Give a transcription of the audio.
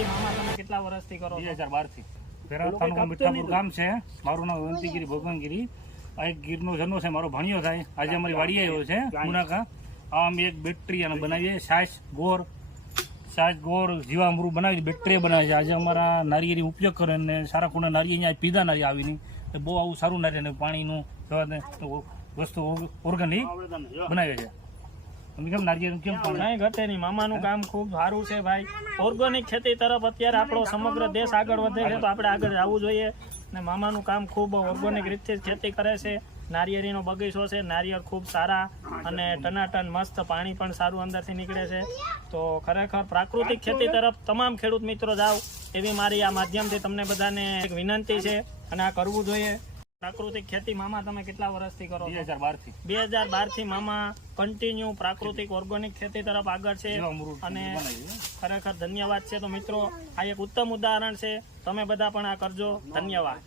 ખેતી મામા તમે કેટલા વર્ષથી કરો છો? 2012 થી ફેરાથાનું મીઠાપુર ગામ છે, મારું નામ વંતીગીરી ભગવાનગીરી। આ એક ગીરનો જન્નો છે, મારો ભાણિયો થાય, આજે અમારી વાડી આવ્યો છે મુનાકા। આ અમે એક બેટરી અને બનાવીએ, છાશ ગોર જીવામૃત બનાવી બેટરી બનાવે છે। આજે અમારા નારિયેળી ઉપયોગ કરે અને સારા ખૂણા નારિયેળ અહીંયા પીધા નારિયેળ આવીને બહુ આવું સારું નારિયેળ અને પાણીનું વસ્તુ ઓર્ગેનિક બનાવે છે। કેમ નારિયેળ કેમ કઈ ઘટે નહીં, મામાનું કામ ખૂબ સારું છે ભાઈ। ઓર્ગેનિક ખેતી તરફ અત્યારે આપણો સમગ્ર દેશ આગળ વધે છે, તો આપણે આગળ જવું જોઈએ ને મામાનું કામ ખૂબ ઓર્ગેનિક રીતે ખેતી કરે છે। નારિયેળીનો બગીચો છે, નારિયેળ ખૂબ સારા અને ટનાટન મસ્ત, પાણી પણ સારું અંદરથી નીકળે છે। તો ખરેખર પ્રાકૃતિક ખેતી તરફ તમામ ખેડૂત મિત્રો જાઓ એવી મારી આ માધ્યમથી તમને બધાને એક વિનંતી છે, અને આ કરવું જોઈએ। પ્રાકૃતિક ખેતી મામા તમે કેટલા વર્ષથી કરો છો? 2012 થી 2012 થી મામા કન્ટિન્યુ પ્રાકૃતિક ઓર્ગેનિક ખેતી તરફ આગળ છે, અને ખરેખર ધન્યવાદ છે। તો મિત્રો આ એક ઉત્તમ ઉદાહરણ છે, તમે બધા પણ આ કરજો। ધન્યવાદ।